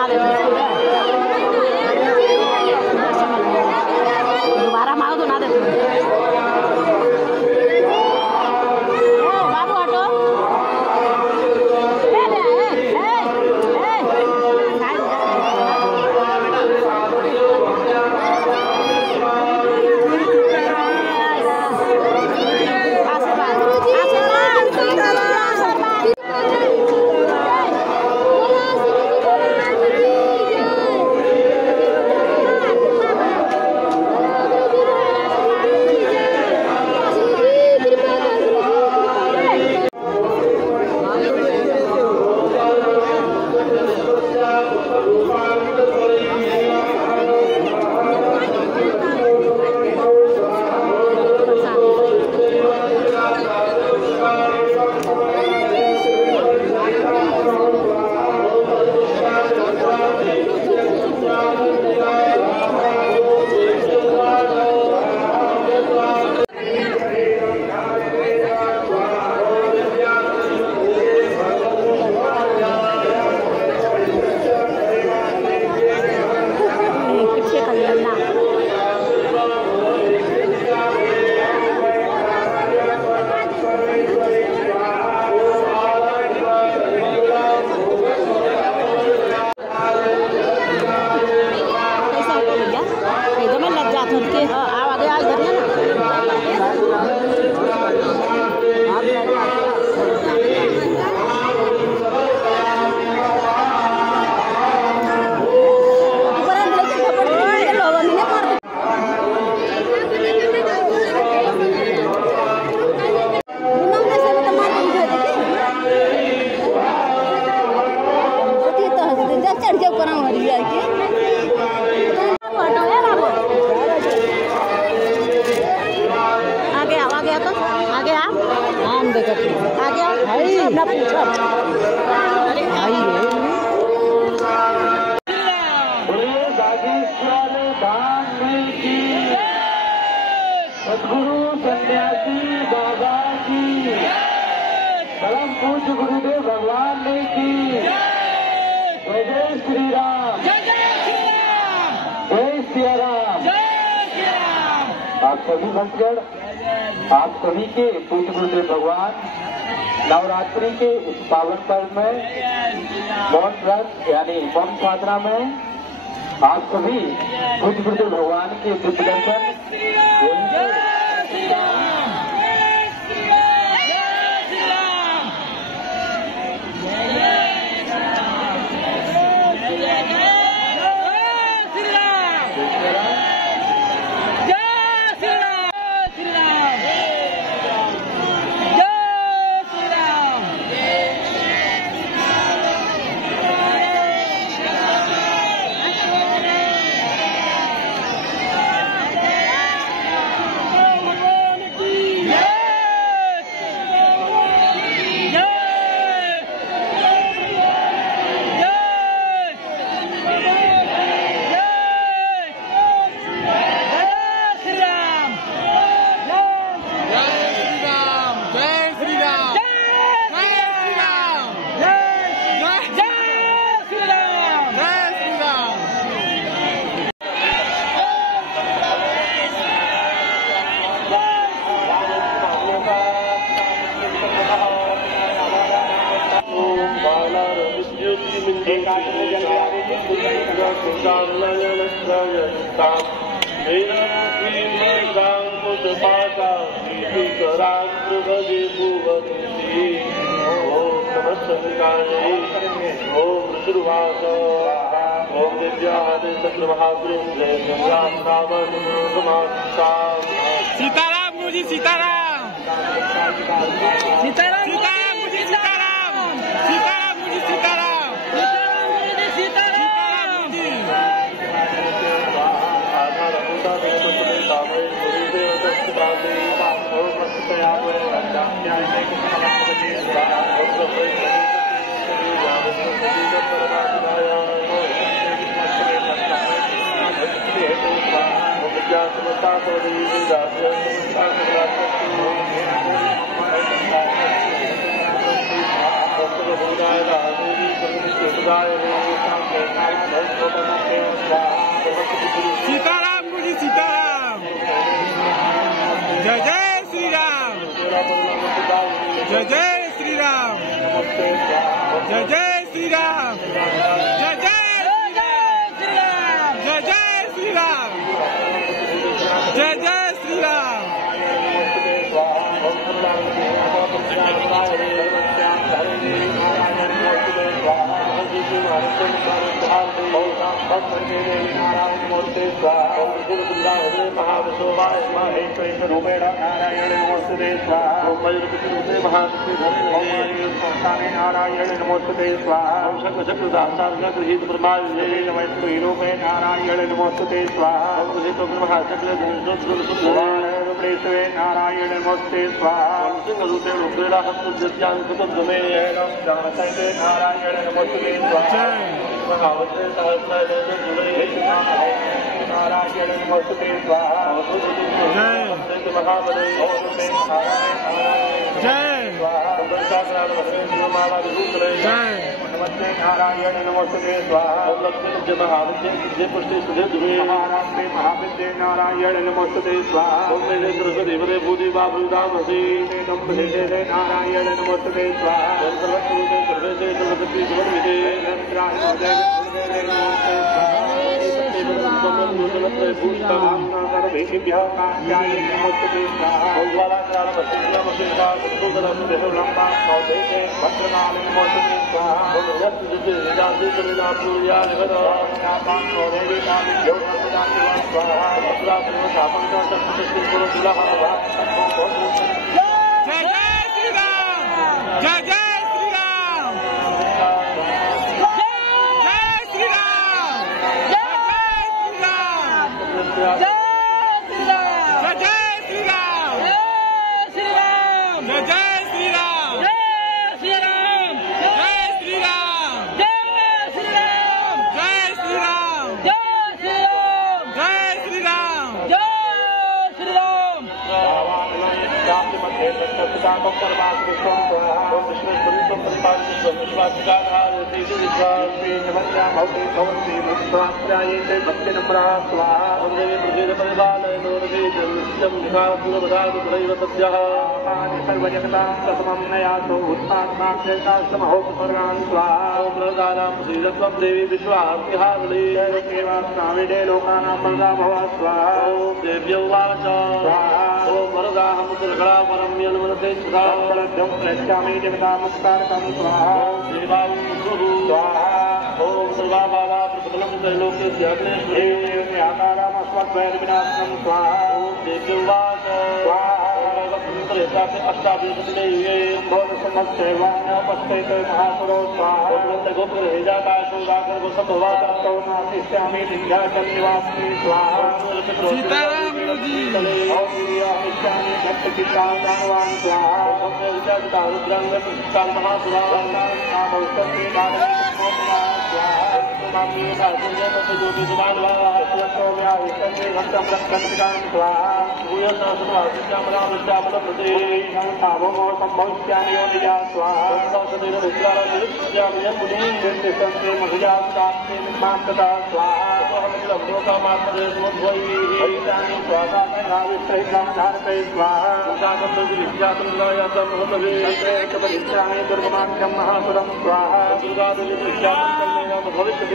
बना देते दोबारा मांगो तो ना देते बाबू हटो सद्गुरु सन्यासी बाबा की, परम पूज्य गुरुदेव भगवान ने की। जय जय श्री राम, जय सिया राम। आप सभी भक्तगण, आप सभी के पूज्य गुरुदेव भगवान नवरात्रि के इस पावन पर्व में मौन व्रत यानी मौन साधना में आप सभी पूज्य गुरुदेव भगवान के दिव्य दर्शन सीताराम गुरुजी, सीताराम सीताराम सीताराम गुरुजी, सीताराम सीताराम गुरुजी, सीताराम सीताराम सीताराम गुरुजी सीताराम। जय जय श्री राम। जय जय श्री राम। जय जय श्री राम। जय जय श्री राम। जय जय श्री राम। जय जय श्री राम। रूपेण नारायण नमोस्तुते स्वाहा। नारायण नमोस्तुते स्वाहा। रूपे नारायण नमोस्तुते स्वाहा। रूपेश्वरे नारायण नमोस्तुते स्वाहा। नारायण नमोस्तुते स्वाहा। नारायण नमोस्तुते स्वाहा। नमस्ते नारायण नमोस्तुते स्वाहा। महाराष्ट्रे महाविद्ये नारायण नमोस्तुते स्वाहा। नारायण नमोस्तुते स्वाहा। देवी विश्वाहारणी लोकानां वरदा भव स्वाहा। देव्यौ वाच ओम वरदाहं दुर्गणा परं यन्मनसे सदा फलद्यं प्रयच्छामि जगदामुक्तारकं स्वाहा। देवां स्वाहा। ओम सर्वाभावा प्रबलं त्रैलोक्यस्य अग्ने आकारामस्मद्वैर्विनाशनं स्वाहा। ओम देव्यौ वाच स्वाहा। महापुरो स्वाहा। सीताराम गुरुजी। दुर्गमाख्यम महासुरम स्वाहा। भविष्य